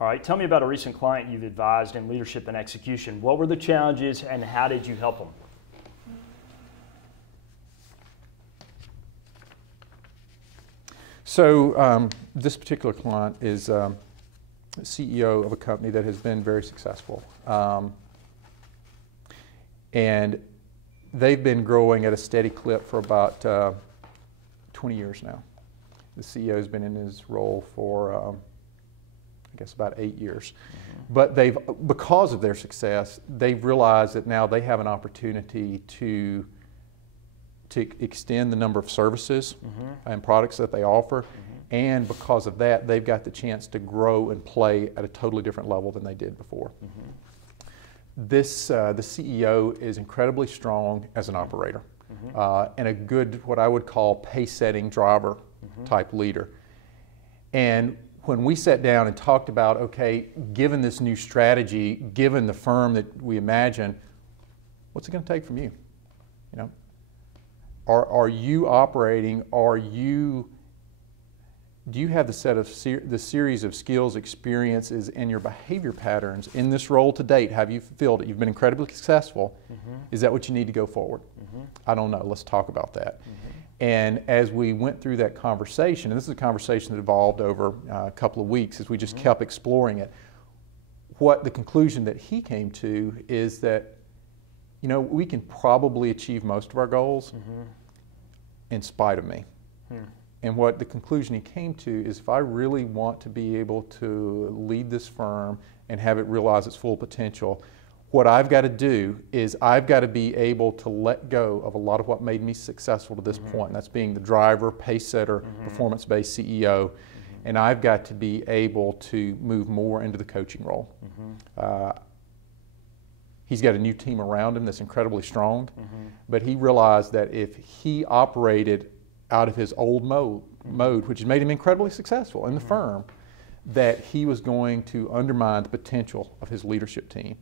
All right, tell me about a recent client you've advised in leadership and execution. What were the challenges and how did you help them? So this particular client is CEO of a company that has been very successful. And they've been growing at a steady clip for about 20 years now. The CEO has been in his role for, I guess, about 8 years. Mm-hmm. But because of their success, they've realized that now they have an opportunity to extend the number of services mm-hmm. and products that they offer. Mm-hmm. And because of that, they've got the chance to grow and play at a totally different level than they did before. Mm-hmm. The CEO is incredibly strong as an operator mm-hmm. And a good, what I would call, pace-setting driver mm-hmm. type leader. And when we sat down and talked about, okay, given this new strategy, given the firm that we imagine, what's it going to take from you? You know, are you operating? Do you have the set of the series of skills, experiences, and your behavior patterns in this role to date? Have you fulfilled it? You've been incredibly successful. Mm-hmm. Is that what you need to go forward? Mm-hmm. I don't know. Let's talk about that. Mm-hmm. And as we went through that conversation, and this is a conversation that evolved over a couple of weeks as we just mm-hmm. kept exploring it, what the conclusion that he came to is that, you know, we can probably achieve most of our goals mm-hmm. in spite of me. Hmm. And what the conclusion he came to is, if I really want to be able to lead this firm and have it realize its full potential, what I've got to do is I've got to be able to let go of a lot of what made me successful to this mm-hmm. point. And that's being the driver, pace setter, mm-hmm. performance-based CEO. Mm-hmm. And I've got to be able to move more into the coaching role. Mm-hmm. He's got a new team around him that's incredibly strong, mm-hmm. but he realized that if he operated out of his old mode, which has made him incredibly successful in the mm-hmm. firm, that he was going to undermine the potential of his leadership team.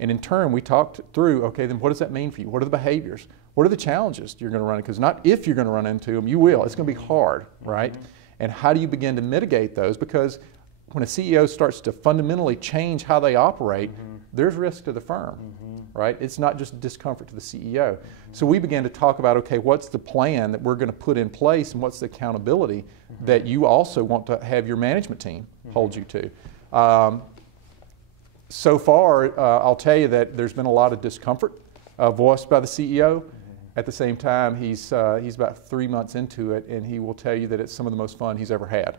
And in turn, we talked through, okay, then what does that mean for you? What are the behaviors? What are the challenges you're going to run into? Because not if you're going to run into them, you will. It's going to be hard, right? Mm-hmm. And how do you begin to mitigate those? Because when a CEO starts to fundamentally change how they operate, mm-hmm. there's risk to the firm, mm-hmm. right? It's not just discomfort to the CEO. Mm-hmm. So we began to talk about, okay, what's the plan that we're going to put in place, and what's the accountability mm-hmm. that you also want to have your management team mm-hmm. hold you to. So far, I'll tell you that there's been a lot of discomfort voiced by the CEO. Mm-hmm. At the same time, he's about 3 months into it, and he will tell you that it's some of the most fun he's ever had.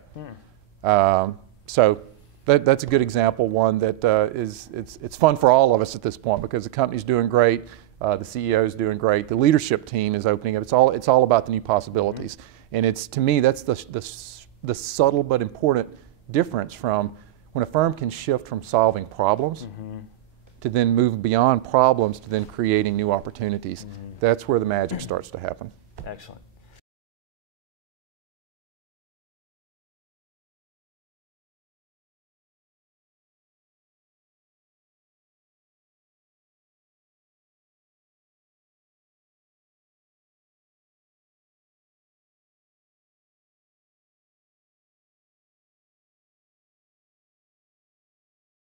Mm. So that's a good example, one that it's fun for all of us at this point, because the company's doing great, the CEO is doing great, the leadership team is opening up. It's all about the new possibilities, mm-hmm. and to me that's the subtle but important difference from when a firm can shift from solving problems mm-hmm. to then move beyond problems to then creating new opportunities. Mm-hmm. That's where the magic starts to happen. Excellent.